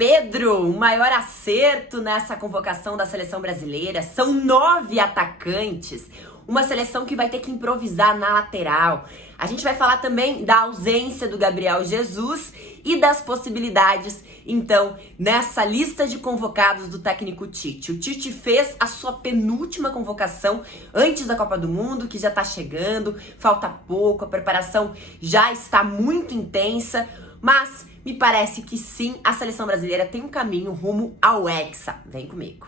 Pedro, o maior acerto nessa convocação da seleção brasileira. São 9 atacantes, uma seleção que vai ter que improvisar na lateral. A gente vai falar também da ausência do Gabriel Jesus e das possibilidades, então, nessa lista de convocados do técnico Tite. O Tite fez a sua penúltima convocação antes da Copa do Mundo, que já tá chegando, falta pouco, a preparação já está muito intensa, mas me parece que sim, a seleção brasileira tem um caminho rumo ao Hexa. Vem comigo.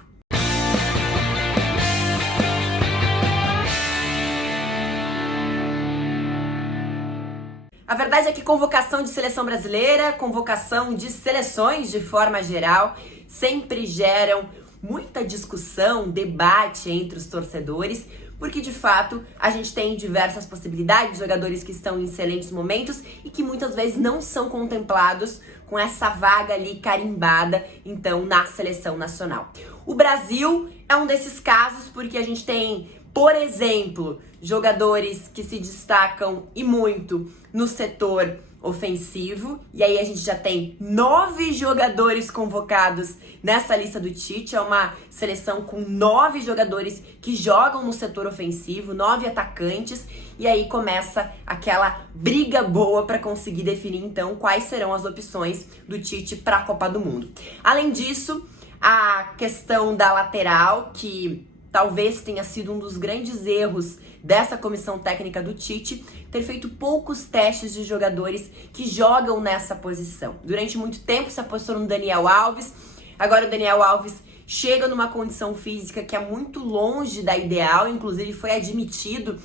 A verdade é que convocação de seleção brasileira, convocação de seleções de forma geral, sempre geram muita discussão, debate entre os torcedores, porque de fato a gente tem diversas possibilidades de jogadores que estão em excelentes momentos e que muitas vezes não são contemplados com essa vaga ali carimbada, então, na seleção nacional. O Brasil é um desses casos porque a gente tem, por exemplo, jogadores que se destacam e muito no setor ofensivo, e aí a gente já tem 9 jogadores convocados nessa lista do Tite. É uma seleção com 9 jogadores que jogam no setor ofensivo, 9 atacantes, e aí começa aquela briga boa para conseguir definir então quais serão as opções do Tite para a Copa do Mundo. Além disso, a questão da lateral, que talvez tenha sido um dos grandes erros dessa comissão técnica do Tite, ter feito poucos testes de jogadores que jogam nessa posição. Durante muito tempo se apostou no Daniel Alves, agora o Daniel Alves chega numa condição física que é muito longe da ideal, inclusive foi admitido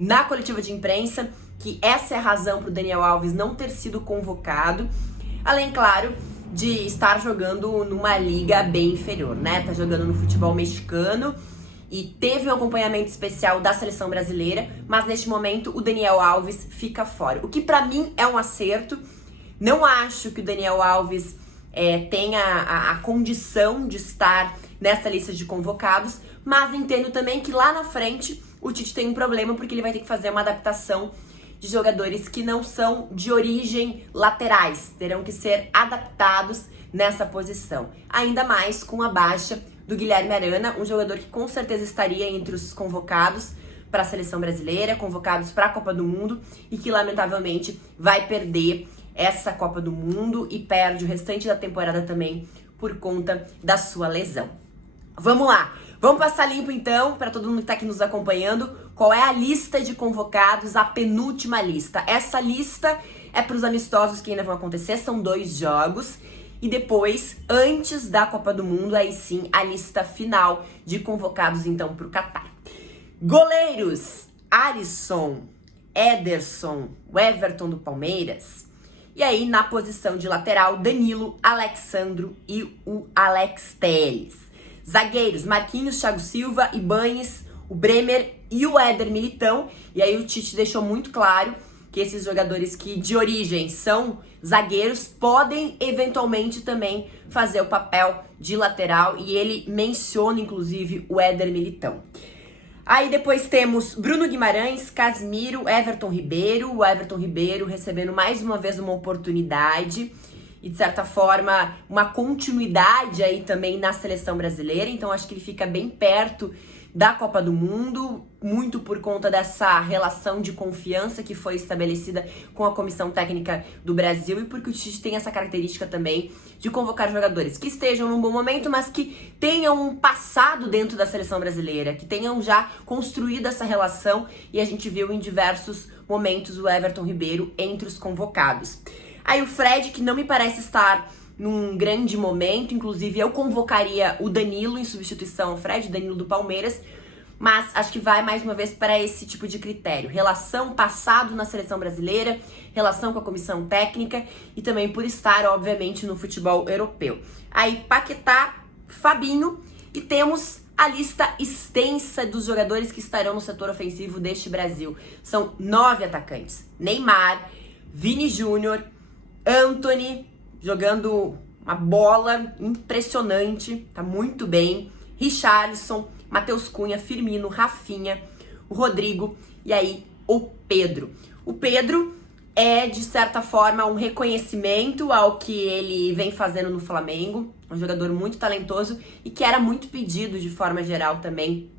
na coletiva de imprensa que essa é a razão para o Daniel Alves não ter sido convocado, além, claro, de estar jogando numa liga bem inferior, né? Tá jogando no futebol mexicano, e teve um acompanhamento especial da seleção brasileira, mas neste momento o Daniel Alves fica fora. O que pra mim é um acerto. Não acho que o Daniel Alves tenha a condição de estar nessa lista de convocados, mas entendo também que lá na frente o Tite tem um problema, porque ele vai ter que fazer uma adaptação de jogadores que não são de origem laterais, terão que ser adaptados nessa posição. Ainda mais com a baixa do Guilherme Arana, um jogador que com certeza estaria entre os convocados para a seleção brasileira, convocados para a Copa do Mundo, e que lamentavelmente vai perder essa Copa do Mundo e perde o restante da temporada também por conta da sua lesão. Vamos lá, vamos passar limpo então, para todo mundo que está aqui nos acompanhando, qual é a lista de convocados, a penúltima lista. Essa lista é para os amistosos que ainda vão acontecer, são 2 jogos. E depois, antes da Copa do Mundo, aí sim, a lista final de convocados, então, para o Catar. Goleiros: Alisson, Ederson, o Everton do Palmeiras. E aí, na posição de lateral, Danilo, Alexandro e o Alex Telles. Zagueiros: Marquinhos, Thiago Silva, Ibañez, o Bremer e o Éder Militão. E aí o Tite deixou muito claro que esses jogadores que de origem são zagueiros podem eventualmente também fazer o papel de lateral, e ele menciona inclusive o Éder Militão. Aí depois temos Bruno Guimarães, Casemiro, Everton Ribeiro, o Everton Ribeiro recebendo mais uma vez uma oportunidade e de certa forma uma continuidade aí também na seleção brasileira, então acho que ele fica bem perto da Copa do Mundo, muito por conta dessa relação de confiança que foi estabelecida com a comissão técnica do Brasil, e porque o Tite tem essa característica também de convocar jogadores que estejam num bom momento, mas que tenham um passado dentro da seleção brasileira, que tenham já construído essa relação, e a gente viu em diversos momentos o Everton Ribeiro entre os convocados. Aí o Fred, que não me parece estar num grande momento, inclusive eu convocaria o Danilo em substituição ao Fred, Danilo do Palmeiras, mas acho que vai mais uma vez para esse tipo de critério: relação passado na seleção brasileira, relação com a comissão técnica e também por estar, obviamente, no futebol europeu. Aí Paquetá, Fabinho, e temos a lista extensa dos jogadores que estarão no setor ofensivo deste Brasil. São 9 atacantes: Neymar, Vini Júnior, Antony, jogando uma bola impressionante, tá muito bem, Richarlison, Matheus Cunha, Firmino, Rafinha, o Rodrigo e aí o Pedro. O Pedro é, de certa forma, um reconhecimento ao que ele vem fazendo no Flamengo. Um jogador muito talentoso e que era muito pedido, de forma geral, também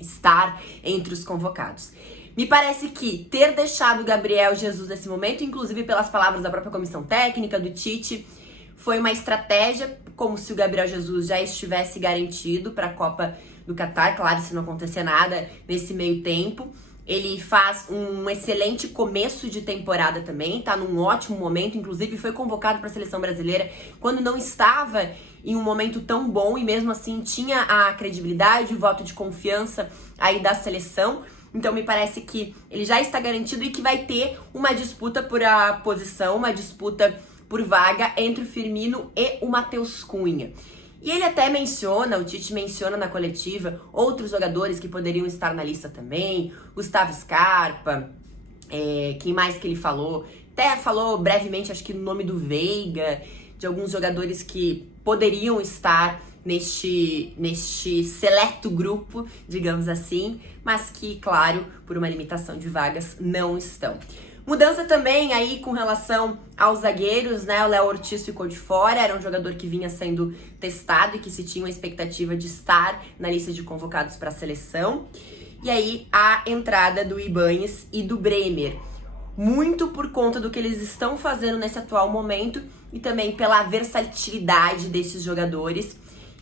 estar entre os convocados. Me parece que ter deixado o Gabriel Jesus nesse momento, inclusive pelas palavras da própria comissão técnica, do Tite, foi uma estratégia, como se o Gabriel Jesus já estivesse garantido para a Copa do Catar. Claro, se não acontecer nada nesse meio tempo. Ele faz um excelente começo de temporada também, tá num ótimo momento, inclusive foi convocado para a seleção brasileira quando não estava em um momento tão bom e mesmo assim tinha a credibilidade, o voto de confiança aí da seleção. Então me parece que ele já está garantido e que vai ter uma disputa por a posição, uma disputa por vaga entre o Firmino e o Matheus Cunha. E ele até menciona, o Tite menciona na coletiva, outros jogadores que poderiam estar na lista também. Gustavo Scarpa, quem mais que ele falou? Até falou brevemente, acho que no nome do Veiga, de alguns jogadores que poderiam estar neste seleto grupo, digamos assim, mas que, claro, por uma limitação de vagas, não estão. Mudança também aí com relação aos zagueiros, né? O Léo Ortiz ficou de fora, era um jogador que vinha sendo testado e que se tinha a expectativa de estar na lista de convocados para a seleção. E aí a entrada do Ibáñez e do Bremer, muito por conta do que eles estão fazendo nesse atual momento e também pela versatilidade desses jogadores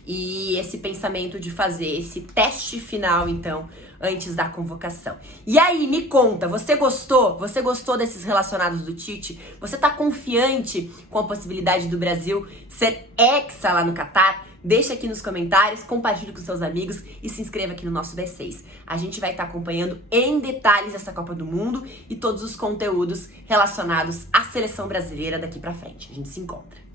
e esse pensamento de fazer esse teste final, então, antes da convocação. E aí, me conta, você gostou? Você gostou desses relacionados do Tite? Você tá confiante com a possibilidade do Brasil ser hexa lá no Catar? Deixa aqui nos comentários, compartilhe com seus amigos e se inscreva aqui no nosso V6. A gente vai estar acompanhando em detalhes essa Copa do Mundo e todos os conteúdos relacionados à seleção brasileira daqui pra frente. A gente se encontra.